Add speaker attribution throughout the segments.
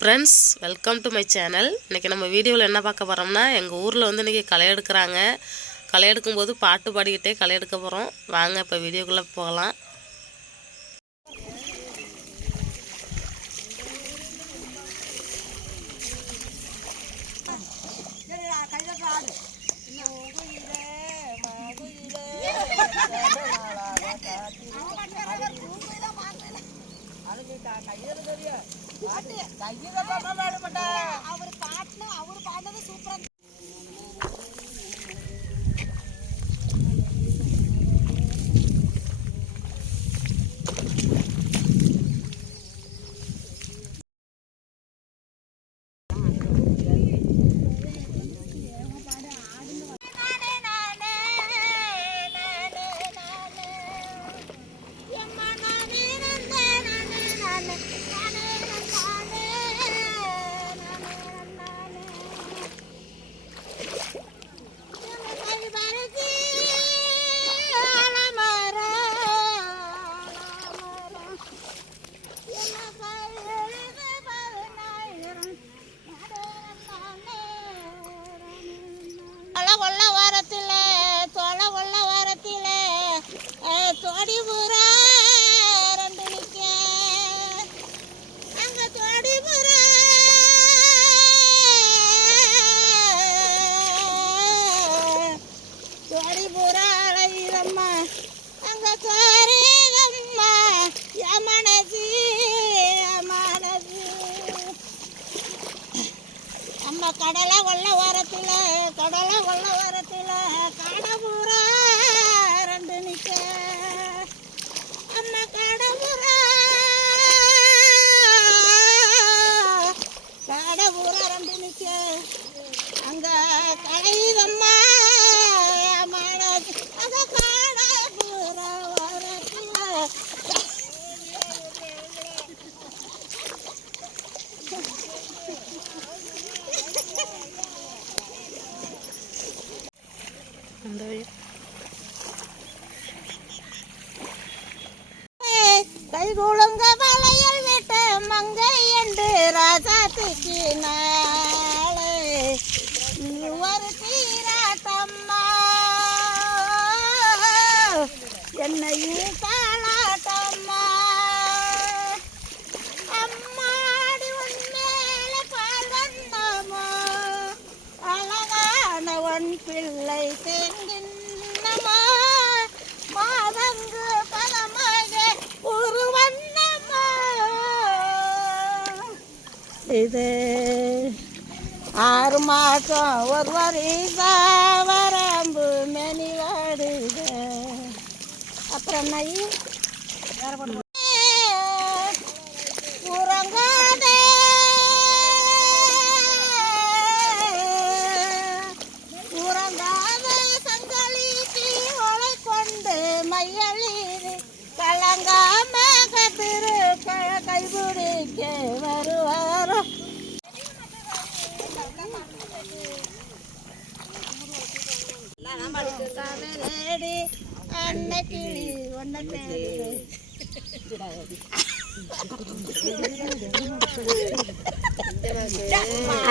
Speaker 1: Friends welcome to my channel இன்றைக்கி நம்ம வீடியோவில் என்ன பார்க்க போகிறோம்னா எங்கள் ஊரில் வந்து இன்றைக்கி களை எடுக்கிறாங்க. களை எடுக்கும்போது பாட்டு பாடிக்கிட்டே களை எடுக்க போகிறோம் வாங்க இப்போ வீடியோக்குள்ளே போகலாம்.
Speaker 2: 来一个爸爸妈妈。ஓரத்தில் கடலை கொள்ள ஓரத்தில் கடபூரா ரெண்டு நிற்க நம்ம கடபூரா கடபூரா ரெண்டு நிற்க அங்க கலைதம்மா மனசு அங்க கடபூரா ஓரத்தில்
Speaker 1: இந்த
Speaker 2: கை இது ஆறு மாதம் ஒரு வரிசா வரம்பு மெனி வாடுது அப்புறம் என்ன உறங்காதே. தேடி அன்னைக்கு ஒன்ன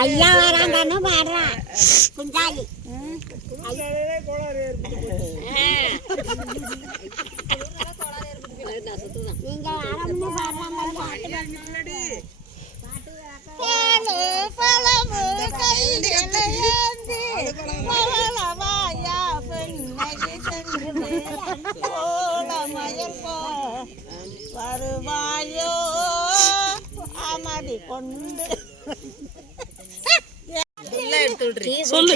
Speaker 3: ஐயா வராங்கன்னு பாடுறான் குஞ்சாலி. நீங்க
Speaker 2: கொண்டு
Speaker 1: சொல்லு.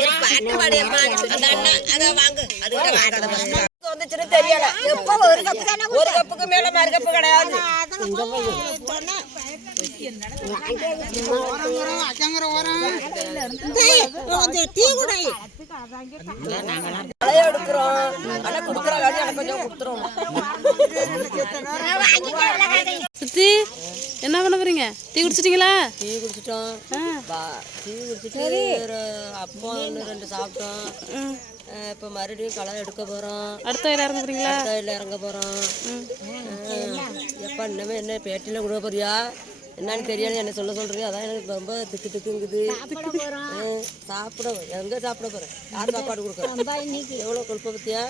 Speaker 4: வந்துச்சுன்னு தெரியல. எப்ப ஒரு கப்பு ஒரு கப்புக்கு மேல மறு கப்பு கிடையாது.
Speaker 2: டீ குடை.
Speaker 4: களைய எடுக்கிறோம். ஆனா குடுக்குற காட்டி எனக்கு கொஞ்சம் கொடுத்துரும்
Speaker 1: சித்தி டீ குடிச்சிட்டீங்களா?
Speaker 4: டீ குடிச்சிட்டோம். பா- டீ குடிச்சிட்டு ஒரு அப்பம் ஒன்று ரெண்டு சாப்பிட்டோம். இப்ப மறுபடியும் களை எடுக்க போறோம்.
Speaker 1: அடுத்த வயல இறங்க போறீங்களா
Speaker 4: கையில் இறங்க போறோம். எப்ப இன்னமே என்ன பேட்டியில கொடுக்க போறியா? என்னன்னு தெரியாது என்ன சொல்ல சொல்றீங்க? அதான் எனக்கு ரொம்ப திக்கு திக்குங்குது.
Speaker 3: சாப்பிட
Speaker 4: எங்க சாப்பிட போறேன் யார் சாப்பாடு கொடுக்குறோம் எவ்வளோ கொழுப்ப பத்தியா?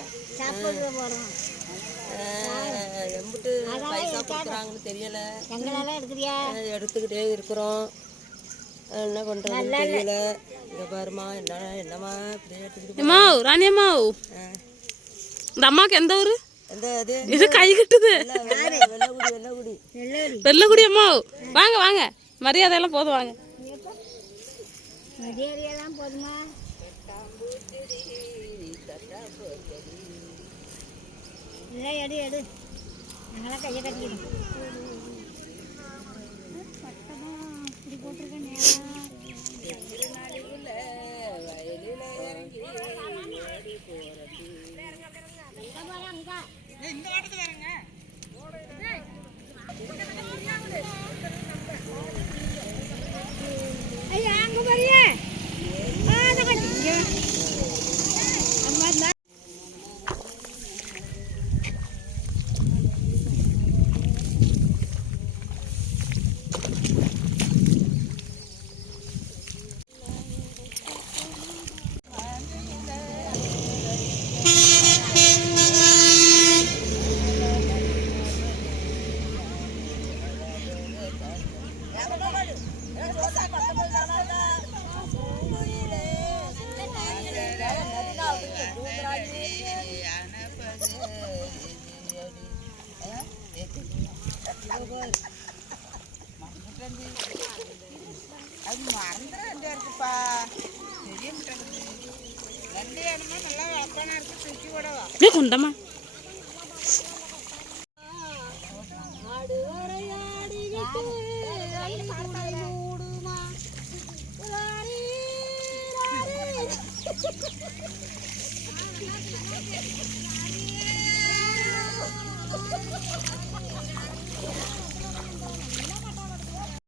Speaker 4: பைசா கொடுக்குறாங்கன்னு தெரியல.
Speaker 3: எடுக்கிறியா
Speaker 4: எடுத்துக்கிட்டே இருக்கிறோம். என்ன பண்றதுன்னு தெரியல. இங்க பாருமா என்ன என்னம்மா இப்படியே எடுத்துக்கிட்டு
Speaker 1: அம்மா. ராணியம்மா. இந்த அம்மாவுக்கு எந்த ஊர்?
Speaker 4: எந்த இது?
Speaker 1: இது கை கட்டுது.
Speaker 4: வெள்ளை- வெள்ளைக்குடி
Speaker 1: அம்மா. வாங்க வாங்க. மரியாதையெல்லாம் போதும் வாங்க.
Speaker 3: போதுமா? எடு எடு.
Speaker 2: നിങ്ങളെ കയ്യൊക്കെ Yeah.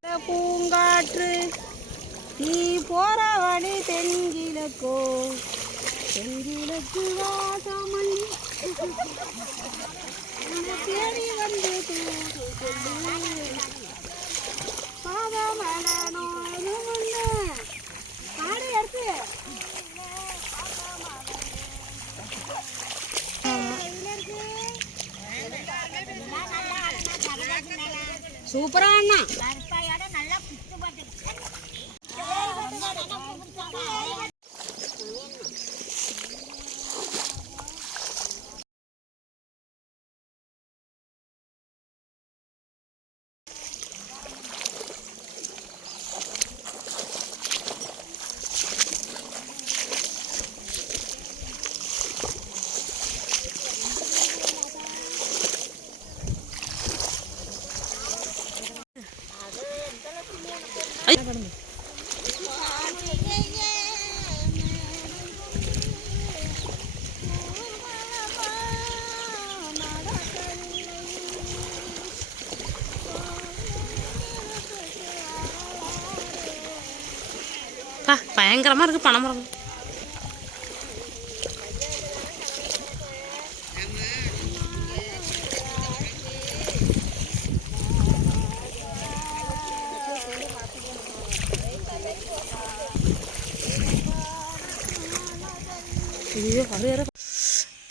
Speaker 2: நல்லா பூங்காற்று நீ போற வழி தென்கிழக்கோ. தேடி வந்து
Speaker 1: பயங்கரமாக இருக்குது பனைமரம்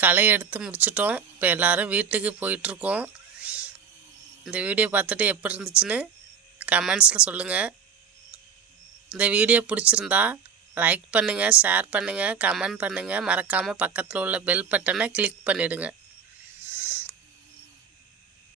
Speaker 1: களை எடுத்து முடிச்சிட்டோம். இப்போ எல்லாரும் வீட்டுக்கு போயிட்டுருக்கோம். இந்த வீடியோ பார்த்துட்டு எப்படி இருந்துச்சுன்னு கமெண்ட்ஸில் சொல்லுங்கள் இந்த வீடியோ பிடிச்சிருந்தா லைக் பண்ணுங்கள் ஷேர் பண்ணுங்கள் கமெண்ட் பண்ணுங்கள் மறக்காமல் பக்கத்தில் உள்ள பெல் பட்டனை கிளிக் பண்ணிவிடுங்க